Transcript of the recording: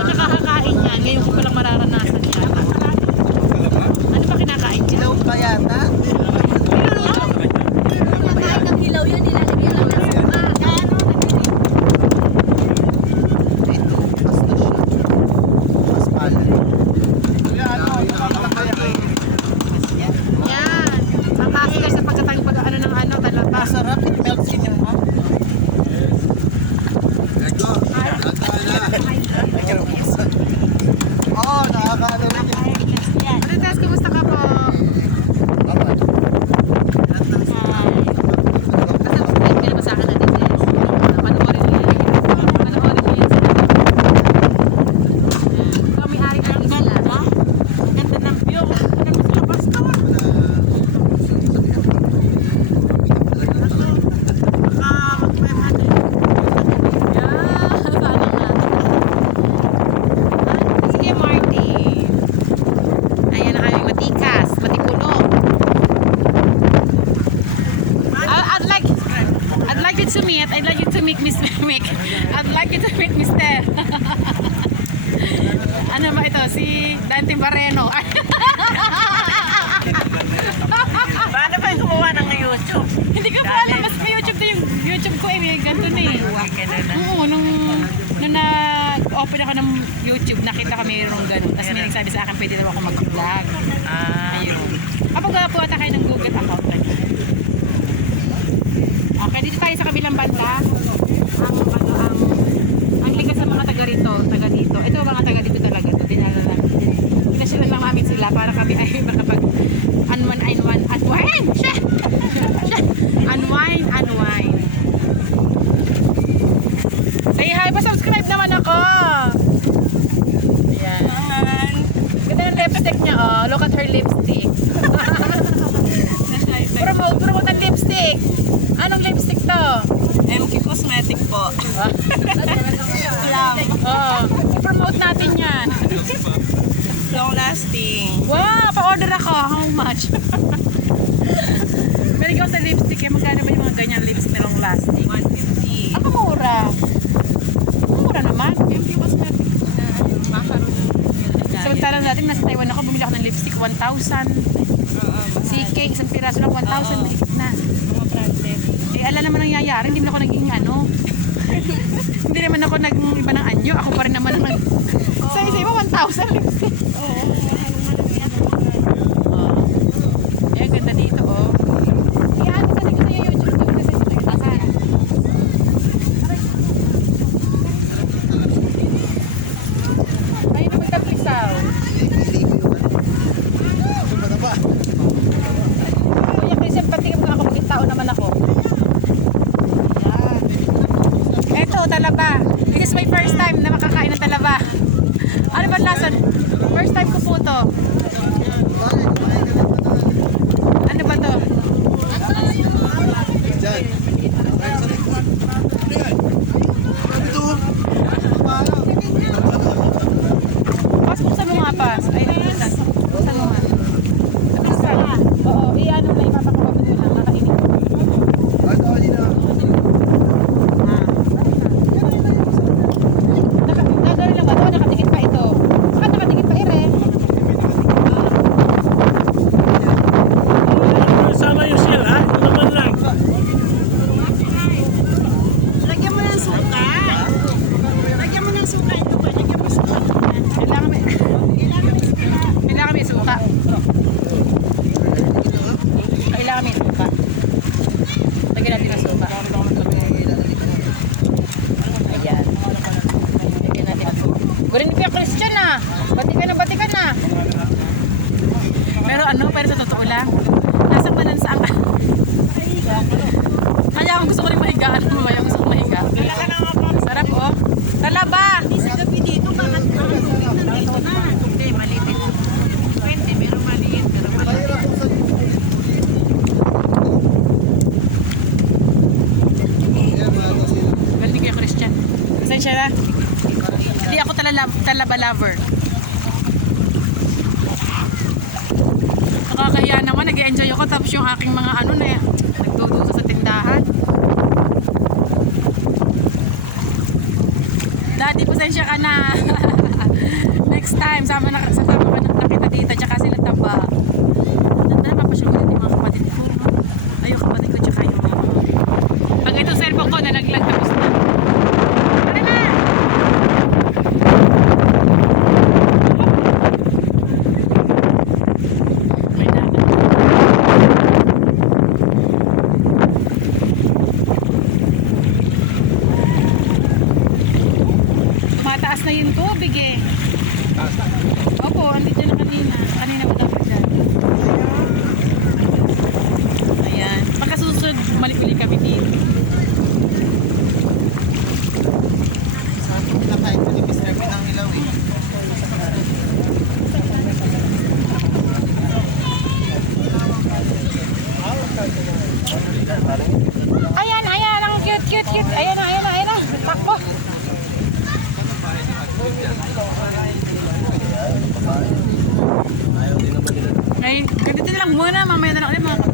ako nakakakain yan. Ngayon ko palang mararanasan yan. Miss Mick. I'd like you to meet Mr. ano ba ito? Si Dante Barreno. Paano ba yung gumawa ng YouTube? Hindi ko pa alam. Mas may YouTube to yung YouTube ko eh. May ganito na eh. Na. Oo, nung, nung na-open ako ng YouTube, nakita ko mayroong ganun. Tapos may nagsabi sa akin, pwede daw ako mag-vlog. Ah, Ayun. Kapag uh, puwata kayo ng Google account na. Okay, dito tayo sa kabilang banda. Ang, ano, ang, ang likas sa mga taga rito, taga dito. Ito mga taga dito talaga. Ito, dinala lang. Pinasyalan lang namin sila para kami ay Long lasting. Wow, pa-order ako. How much? Balik ako sa lipstick. Eh, magkano ba yung mga ganyan lipstick na long lasting? 150. Ako mura. Mura naman. MK Cosmetic na macaron. Samantalang natin, nasa Taiwan ako, bumili ako ng lipstick 1,000. CK, isang piraso lang 1,000 mahigit na. Mga branded. Eh, ala naman ang yayari, hindi naman ako naging ano. hindi naman ako nag iba ng anyo, ako pa rin naman ang nag... Sa isa iba, 1,000 lipstick. Oo. Oh. Eh, oh. Talaba. This is my first time na makakain ng talaba. Ano ba lasa? First time ko po to. Ano ba to? Pas, buksan mo nga pas. Ay, buksan. Buksan mo nga. Buksan. Oo, i-ano na, ipapakababit mo lang. Kakainin ko. Ah. Naka, nagano lang ba ito? Nakadikit pa ito. Baka nakadikit pa ire. Sama yung sila, ito naman lang. Lagyan mo ng suka. Lagyan mo ng suka ito pa. Lagyan mo suka. Kailangan may... Kailangan may suka. Kailangan may suka. Lagyan natin ng suka. Ayan. Lagyan natin ng suka. Gurin ni Pia Christian ah. Bati ka na, bati ka na. Pero ano, pero sa totoo lang, nasa manan sa ang... Kaya ako gusto ko rin mahiga. Ano mamaya gusto ko mahiga. Sarap oh. Talaba! Sa gabi dito, bakit ka nandito na? Hindi, maliit. Pwede, meron maliit, pero maliit. Galing kay Christian. Pasensya na. Hindi ako talala, talaba lover. Nakakahiya naman, nag-enjoy ako tapos yung aking mga ano na nagdudusa sa tindahan. Daddy, pasensya ka na. Next time, sama na, sasama ka na, na kita dito, tsaka sila taba. Na, papasyal ko yung mga kapatid ko. Ay, yung kapatid ko, tsaka yung mga pag ito cellphone ko, nalaglag tapos na. Tara na! May dagat. Tumataas na yung tubig eh. Opo, andito na kanina. Kanina pa dapat dyan. Ayan. Pagkasusunod, bumalik ulit kami dito. Ayan, ayan, ang cute, cute, cute. Ayan na, ayan na, ayan na. Takbo. Ayaw din naman nila. Ay, ganito na lang muna. Mamaya na lang ulit mga